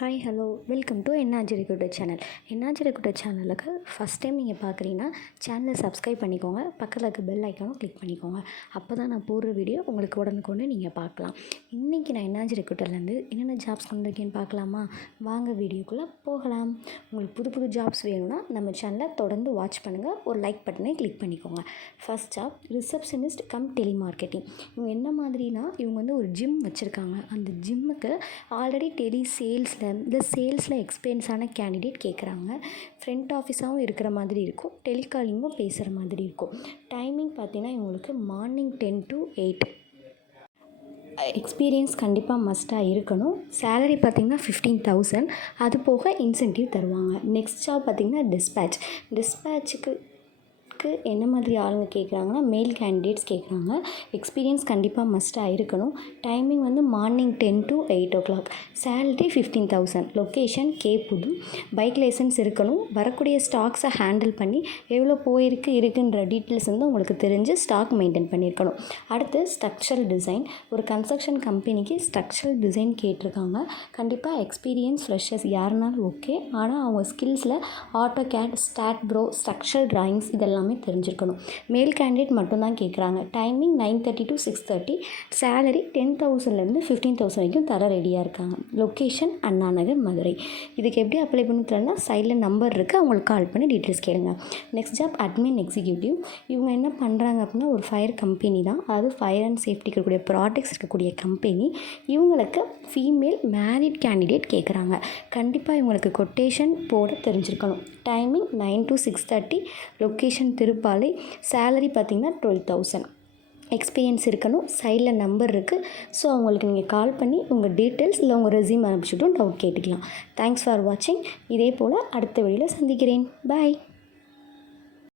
Hi hello welcome to NRG recruiter channel. NRG recruiter சேனலுக்கு first time நீங்கள் பார்க்குறீங்கன்னா சேனலை சப்ஸ்கிரைப் பண்ணிக்கோங்க. பக்கத்தில் இருக்க பெல் ஐக்கானும் கிளிக் பண்ணிக்கோங்க. அப்போ தான் நான் போடுற வீடியோ உங்களுக்கு உடனுக்குடனே நீங்கள் பார்க்கலாம். இன்றைக்கி நான் என்ஆர்ஜி ரெக்ரூட்டர்லேருந்து என்னென்ன ஜாப்ஸ் கொண்டு இருக்கேன்னு பார்க்கலாமா? வாங்க வீடியோக்குள்ளே போகலாம். உங்களுக்கு புது புது ஜாப்ஸ் வேணும்னா நம்ம சேனலை தொடர்ந்து வாட்ச் பண்ணுங்கள். ஒரு லைக் பட்டனை கிளிக் பண்ணிக்கோங்க. First job receptionist come telemarketing. இவங்க என்ன மாதிரினா இவங்க ஒரு ஜிம் வச்சுருக்காங்க. அந்த ஜிம்முக்கு ஆல்ரெடி சேல்ஸில் எக்ஸ்பீரியன்ஸான கேண்டிடேட் கேட்குறாங்க. ஃப்ரண்ட் ஆஃபீஸாகவும் இருக்கிற மாதிரி இருக்கும், டெலிகாலிங்கும் பேசுகிற மாதிரி இருக்கும். டைமிங் பார்த்திங்கன்னா இவங்களுக்கு மார்னிங் 10 to 8. எக்ஸ்பீரியன்ஸ் கண்டிப்பாக மஸ்ட்டாக இருக்கணும். சேலரி பார்த்திங்கன்னா 15,000. அது போக இன்சென்டிவ் தருவாங்க. நெக்ஸ்ட் ஜாப் பார்த்திங்கன்னா டிஸ்பேச்சுக்கு என்ன மாதிரி ஆளுங்க கேட்குறாங்கன்னா மேல் கேண்டிடேட்ஸ் கேட்குறாங்க. எக்ஸ்பீரியன்ஸ் கண்டிப்பாக மஸ்ட்டாக இருக்கணும். Timing morning 10 to 8 o'clock. Salary 15,000. Location புது. பைக் லைசன்ஸ் இருக்கணும். வரக்கூடிய ஸ்டாக்ஸை ஹேண்டில் பண்ணி எவ்வளோ இருக்குன்ற டீட்டெயில்ஸ் உங்களுக்கு தெரிஞ்சு ஸ்டாக் மெயின்டைன் பண்ணியிருக்கணும். அடுத்து ஸ்ட்ரக்சரல் டிசைன். ஒரு கன்ஸ்ட்ரக்ஷன் கம்பெனிக்கு ஸ்ட்ரக்சரல் டிசைன் கேட்டிருக்காங்க. கண்டிப்பாக எக்ஸ்பீரியன்ஸ் ஃப்ரெஷர்ஸ் யாருனாலும் ஓகே. ஆனால் அவங்க ஸ்கில்ஸில் AutoCAD, StatPro, ஸ்ட்ரக்சரல் டிராயிங்ஸ் இதெல்லாம் தெரிஞ்சிருக்கணும். மேல் கேண்டிடேட் மட்டும்தான் கேட்குறாங்க. Timing 9:30 to 6:30. சேலரி 10,000லேருந்து 15,000 வரைக்கும் தர ரெடியாக இருக்காங்க. லொக்கேஷன் அண்ணா நகர், மதுரை. இதுக்கு எப்படி அப்ளை பண்ணுறதுனா சைடில் நம்பர் இருக்குது, அவங்களுக்கு கால் பண்ணி டீட்டெயில்ஸ் கேளுங்க. Next job admin executive. இவங்க என்ன பண்ணுறாங்க அப்படின்னா ஒரு ஃபயர் கம்பெனி தான். அதாவது ஃபயர் அண்ட் சேஃப்டி இருக்கக்கூடிய ப்ராடக்ட்ஸ் இருக்கக்கூடிய கம்பெனி. இவங்களுக்கு ஃபீமேல் மேரிட் கேண்டிடேட் கேட்குறாங்க. கண்டிப்பாக இவங்களுக்கு கொட்டேஷன் போட தெரிஞ்சிருக்கணும். Timing 9 to 6:30. Location Tiruppalai. Salary பார்த்திங்கன்னா 12,000. எக்ஸ்பீரியன்ஸ் இருக்கணும். சைடில் நம்பர் இருக்குது. ஸோ அவங்களுக்கு நீங்கள் கால் பண்ணி உங்கள் டீட்டெயில்ஸ் இல்லை உங்கள் ரெஸ்யூம் அனுப்பிச்சுட்டும் டவுட் கேட்டுக்கலாம். தேங்க்ஸ் ஃபார் வாட்சிங். இதே போல் அடுத்த வீடியோவில் சந்திக்கிறேன். பாய்.